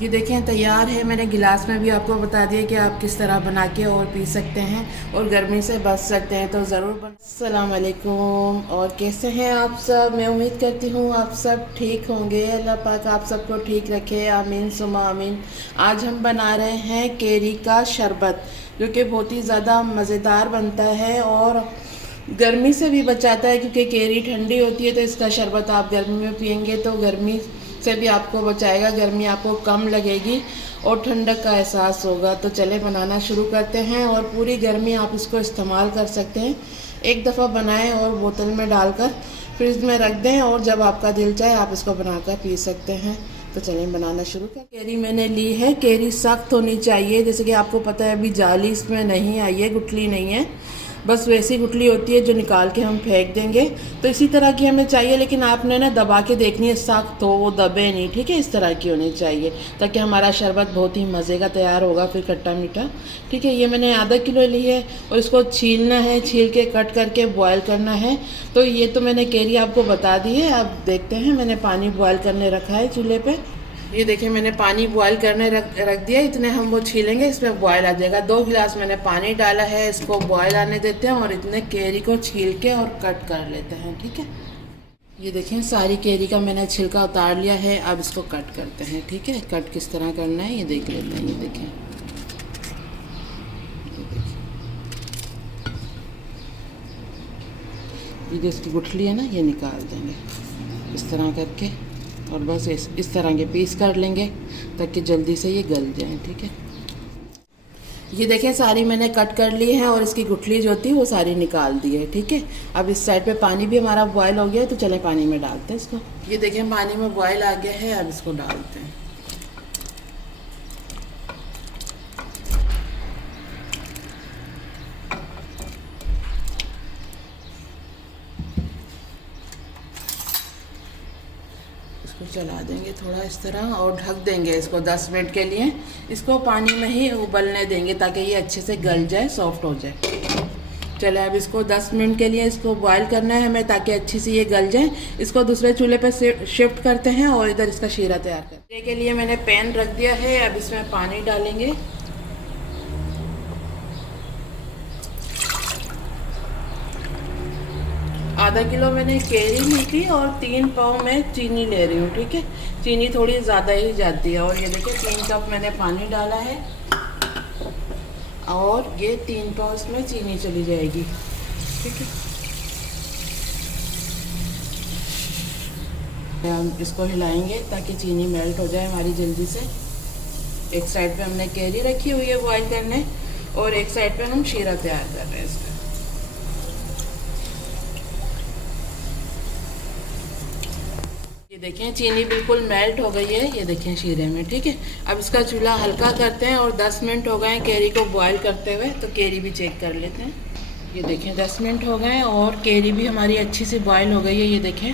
ये देखें तैयार है। मैंने गिलास में भी आपको बता दिया कि आप किस तरह बना के और पी सकते हैं और गर्मी से बच सकते हैं, तो ज़रूर बन। अस्सलाम वालेकुम, और कैसे हैं आप सब? मैं उम्मीद करती हूँ आप सब ठीक होंगे। अल्लाह पाक आप सबको ठीक रखे, आमीन सुमा आमीन। आज हम बना रहे हैं केरी का शरबत, जो कि बहुत ही ज़्यादा मज़ेदार बनता है और गर्मी से भी बचाता है, क्योंकि केरी ठंडी होती है। तो इसका शरबत आप गर्मी में पियेंगे तो गर्मी से भी आपको बचाएगा, गर्मी आपको कम लगेगी और ठंडक का एहसास होगा। तो चले बनाना शुरू करते हैं, और पूरी गर्मी आप इसको इस्तेमाल कर सकते हैं। एक दफ़ा बनाएं और बोतल में डालकर फ्रिज में रख दें, और जब आपका दिल चाहे आप इसको बनाकर पी सकते हैं। तो चलें बनाना शुरू कर। केरी मैंने ली है, केरी सख्त होनी चाहिए। जैसे कि आपको पता है अभी जाली इसमें नहीं आई है, गुठली नहीं है, बस वैसी गुठली होती है जो निकाल के हम फेंक देंगे। तो इसी तरह की हमें चाहिए, लेकिन आपने ना दबा के देखनी है, सख्त हो, वो दबे नहीं, ठीक है। इस तरह की होनी चाहिए ताकि हमारा शरबत बहुत ही मज़े का तैयार होगा, फिर खट्टा मीठा, ठीक है। ये मैंने आधा किलो ली है और इसको छीलना है, छील के कट करके बॉयल करना है। तो ये तो मैंने केरी आपको बता दी है। अब देखते हैं, मैंने पानी बॉयल करने रखा है चूल्हे पे। ये देखिए मैंने पानी बॉयल करने रख दिया। इतने हम वो छीलेंगे, इसमें बॉयल आ जाएगा। 2 गिलास मैंने पानी डाला है, इसको बॉयल आने देते हैं और इतने केरी को छील के और कट कर लेते हैं, ठीक है। ये देखें सारी केरी का मैंने छिलका उतार लिया है। अब इसको कट करते हैं, ठीक है। कट किस तरह करना है ये देख लेते हैं। ये देखें, ये जो इसकी गुठली है ना, ये निकाल देंगे इस तरह करके, और बस इस तरह के पीस कर लेंगे ताकि जल्दी से ये गल जाए, ठीक है। ये देखें सारी मैंने कट कर ली है और इसकी गुठली जो थी वो सारी निकाल दी है, ठीक है। अब इस साइड पे पानी भी हमारा बॉयल हो गया है, तो चलें पानी में डालते हैं इसको। ये देखें पानी में बॉयल आ गया है, अब इसको डालते हैं। इसको चला देंगे थोड़ा इस तरह और ढक देंगे इसको 10 मिनट के लिए। इसको पानी में ही उबलने देंगे ताकि ये अच्छे से गल जाए, सॉफ्ट हो जाए। चले अब इसको 10 मिनट के लिए इसको बॉयल करना है हमें, ताकि अच्छी से ये गल जाए। इसको दूसरे चूल्हे पे शिफ्ट करते हैं और इधर इसका शीरा तैयार करते हैं। के लिए मैंने पैन रख दिया है, अब इसमें पानी डालेंगे। आधा किलो मैंने केरी ली थी और 3 पाव में चीनी ले रही हूँ, ठीक है। चीनी थोड़ी ज़्यादा ही जाती है। और ये देखिए 3 कप मैंने पानी डाला है और ये 3 पाव इसमें चीनी चली जाएगी, ठीक है। हम इसको हिलाएंगे ताकि चीनी मेल्ट हो जाए हमारी जल्दी से। एक साइड पे हमने केरी रखी हुई है बॉयल करने, और एक साइड पे हम शीरा तैयार कर रहे हैं इसका। देखें चीनी बिल्कुल मेल्ट हो गई है, ये देखें शीरे में, ठीक है। अब इसका चूल्हा हल्का करते हैं, और 10 मिनट हो गए केरी को बॉईल करते हुए, तो केरी भी चेक कर लेते हैं। ये देखें 10 मिनट हो गए और केरी भी हमारी अच्छी से बॉईल हो गई है, ये देखें।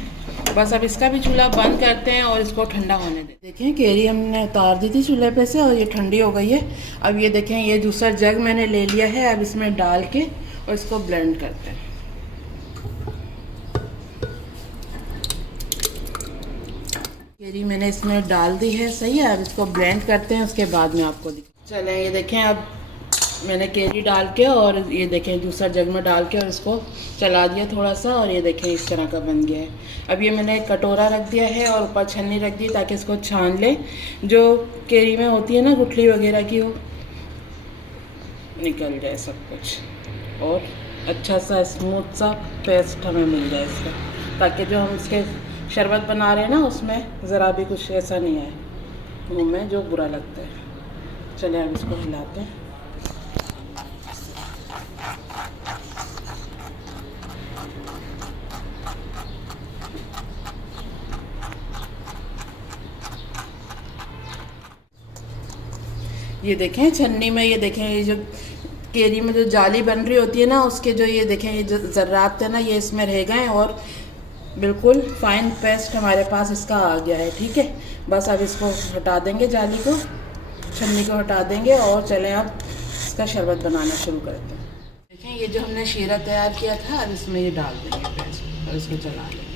बस अब इसका भी चूल्हा बंद करते हैं और इसको ठंडा होने देते हैं। देखें केरी हमने उतार दी थी चूल्हे पे से और ये ठंडी हो गई है। अब ये देखें ये दूसरा जग मैंने ले लिया है, अब इसमें डाल के और इसको ब्लेंड करते हैं। केरी मैंने इसमें डाल दी है, सही है। अब इसको ब्लेंड करते हैं, उसके बाद में आपको चलें। ये देखें अब मैंने केरी डाल के और ये देखें दूसरा जग में डाल के और इसको चला दिया थोड़ा सा, और ये देखें इस तरह का बन गया है। अब ये मैंने एक कटोरा रख दिया है और ऊपर छन्नी रख दी ताकि इसको छान ले। जो केरी में होती है ना गुठली वगैरह की, वो निकल जाए सब कुछ, और अच्छा सा स्मूथ सा पेस्ट हमें मिल जाए इसका, ताकि जो हम इसके शरबत बना रहे हैं ना उसमें ज़रा भी कुछ ऐसा नहीं आए मुँह में जो बुरा लगता है। चलिए अब इसको हिलाते हैं। ये देखें छन्नी में, ये देखें ये जो केरी में जो जाली बन रही होती है ना, उसके जो ये देखें ये जो ज़र्रात थे ना, ये इसमें रह गए और बिल्कुल फाइन पेस्ट हमारे पास इसका आ गया है, ठीक है। बस अब इसको हटा देंगे, जाली को, छन्नी को हटा देंगे, और चलें अब इसका शरबत बनाना शुरू करते हैं। देखें ये जो हमने शीरा तैयार किया था, अब इसमें ये डाल देंगे पेस्ट और इसको चला लेंगे।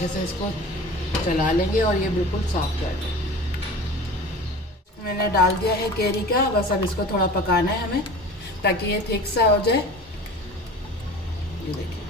अच्छे से इसको चला लेंगे और ये बिल्कुल साफ़ कर लेंगे। मैंने डाल दिया है कैरी का, बस अब इसको थोड़ा पकाना है हमें ताकि ये थिक सा हो जाए। ये देखिए,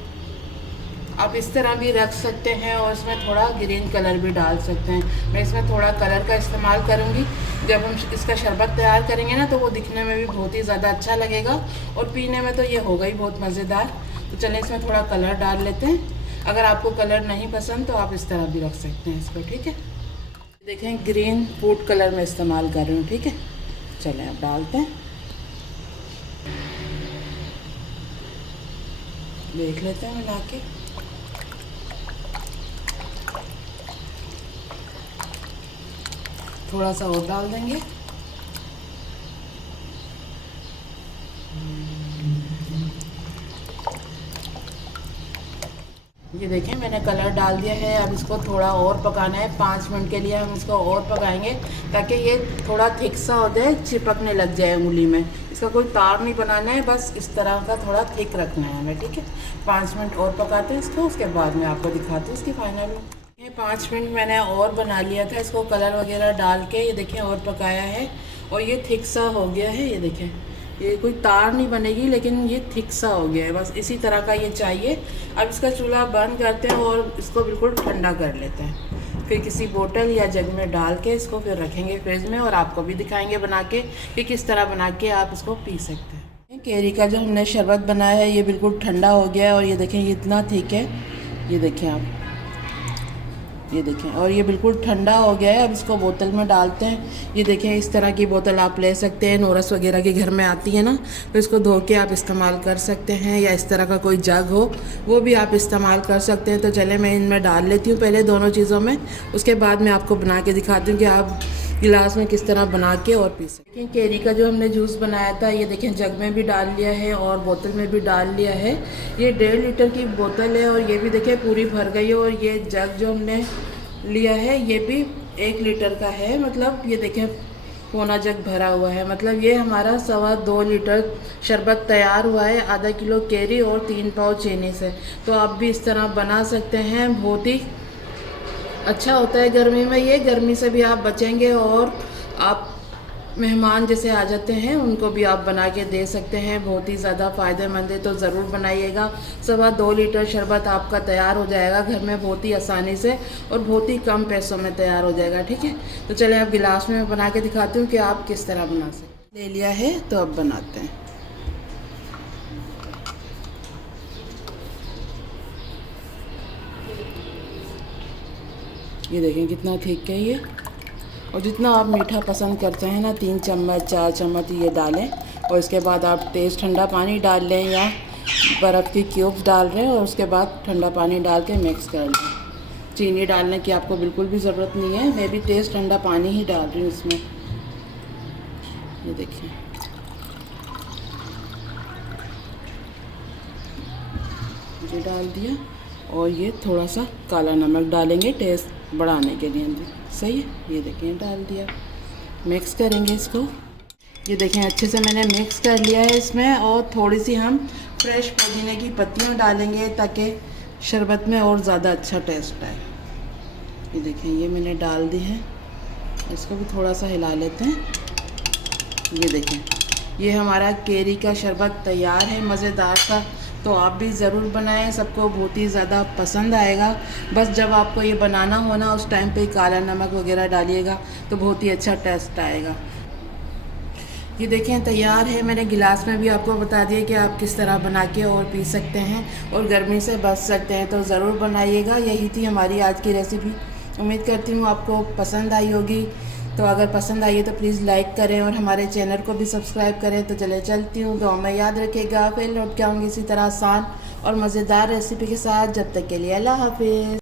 आप इस तरह भी रख सकते हैं और इसमें थोड़ा ग्रीन कलर भी डाल सकते हैं। मैं इसमें थोड़ा कलर का इस्तेमाल करूँगी। जब हम इसका शरबत तैयार करेंगे ना तो वो दिखने में भी बहुत ही ज़्यादा अच्छा लगेगा और पीने में तो ये होगा ही बहुत मज़ेदार। तो चलें इसमें थोड़ा कलर डाल लेते हैं। अगर आपको कलर नहीं पसंद तो आप इस तरह भी रख सकते हैं इसको, ठीक है। देखें, ग्रीन फूड कलर में इस्तेमाल कर रही हूँ, ठीक है। चलें अब डालते हैं, देख लेते हैं मिला के। थोड़ा सा और डाल देंगे। ये देखें, मैंने कलर डाल दिया है। अब इसको थोड़ा और पकाना है, 5 मिनट के लिए हम इसको और पकाएंगे ताकि ये थोड़ा थिक सा हो जाए, चिपकने लग जाए उंगली में। इसका कोई तार नहीं बनाना है, बस इस तरह का थोड़ा थिक रखना है हमें, ठीक है। 5 मिनट और पकाते हैं इसको, उसके बाद मैं आपको दिखाती हूँ इसकी फाइनल लुक। ये 5 मिनट मैंने और बना लिया था इसको कलर वगैरह डाल के। ये देखें और पकाया है और ये थिक सा हो गया है। ये देखें, ये कोई तार नहीं बनेगी लेकिन ये थिक सा हो गया है, बस इसी तरह का ये चाहिए। अब इसका चूल्हा बंद करते हैं और इसको बिल्कुल ठंडा कर लेते हैं। फिर किसी बोतल या जग में डाल के इसको फिर रखेंगे फ्रिज में और आपको भी दिखाएंगे बना के कि किस तरह बना के आप इसको पी सकते हैं। कैरी का जो हमने शरबत बनाया है ये बिल्कुल ठंडा हो गया है और ये देखें ये इतना थिक है। ये देखें आप, ये देखें, और ये बिल्कुल ठंडा हो गया है। अब इसको बोतल में डालते हैं। ये देखें, इस तरह की बोतल आप ले सकते हैं, नोरस वगैरह के घर में आती है ना, तो इसको धो के आप इस्तेमाल कर सकते हैं, या इस तरह का कोई जग हो वो भी आप इस्तेमाल कर सकते हैं। तो चले मैं इनमें डाल लेती हूँ पहले दोनों चीज़ों में, उसके बाद मैं आपको बना के दिखाती हूँ कि आप गिलास में किस तरह बना के और पी सकते हैं। कैरी का जो हमने जूस बनाया था ये देखें जग में भी डाल लिया है और बोतल में भी डाल लिया है। ये 1.5 लीटर की बोतल है और ये भी देखें पूरी भर गई है। और ये जग जो हमने लिया है ये भी 1 लीटर का है, मतलब ये देखें पौना जग भरा हुआ है। मतलब ये हमारा 2.25 लीटर शरबत तैयार हुआ है, आधा किलो कैरी और 3 पाव चीनी से। तो आप भी इस तरह बना सकते हैं, बहुत ही अच्छा होता है गर्मी में। ये गर्मी से भी आप बचेंगे और आप मेहमान जैसे आ जाते हैं उनको भी आप बना के दे सकते हैं, बहुत ही ज़्यादा फ़ायदेमंद है। तो ज़रूर बनाइएगा। 2.25 लीटर शरबत आपका तैयार हो जाएगा घर में बहुत ही आसानी से और बहुत ही कम पैसों में तैयार हो जाएगा, ठीक है। तो चलिए अब गिलास में बना के दिखाती हूँ कि आप किस तरह बना सकते हैं। ले लिया है तो अब बनाते हैं। ये देखें कितना ठीक है ये। और जितना आप मीठा पसंद करते हैं ना, 3 चम्मच 4 चम्मच ये डालें। और इसके बाद आप तेज़ ठंडा पानी डाल लें या बर्फ़ की क्यूब्स डाल रहे हैं और उसके बाद ठंडा पानी डाल के मिक्स कर लें। चीनी डालने की आपको बिल्कुल भी ज़रूरत नहीं है, मैं भी तेज़ ठंडा पानी ही डाल रही हूँ इसमें। ये देखिए, ये डाल दिया और ये थोड़ा सा काला नमक डालेंगे टेस्ट बढ़ाने के लिए। सही है, ये देखें डाल दिया। मिक्स करेंगे इसको। ये देखें अच्छे से मैंने मिक्स कर लिया है इसमें। और थोड़ी सी हम फ्रेश पुदीने की पत्तियां डालेंगे ताकि शरबत में और ज़्यादा अच्छा टेस्ट आए। ये देखें ये मैंने डाल दी है, इसको भी थोड़ा सा हिला लेते हैं। ये देखें ये हमारा कैरी का शरबत तैयार है मज़ेदार सा। तो आप भी ज़रूर बनाएं, सबको बहुत ही ज़्यादा पसंद आएगा। बस जब आपको ये बनाना हो ना उस टाइम पे काला नमक वगैरह डालिएगा तो बहुत ही अच्छा टेस्ट आएगा। ये देखें तैयार है। मैंने गिलास में भी आपको बता दिया कि आप किस तरह बना के और पी सकते हैं और गर्मी से बच सकते हैं। तो ज़रूर बनाइएगा। यही थी हमारी आज की रेसिपी। उम्मीद करती हूँ आपको पसंद आई होगी। तो अगर पसंद आई है तो प्लीज़ लाइक करें और हमारे चैनल को भी सब्सक्राइब करें। तो चले चलती हूँ, दुआ में याद रखिएगा। फिर लौट के आऊँगी इसी तरह आसान और मज़ेदार रेसिपी के साथ। जब तक के लिए अल्लाह हाफिज़।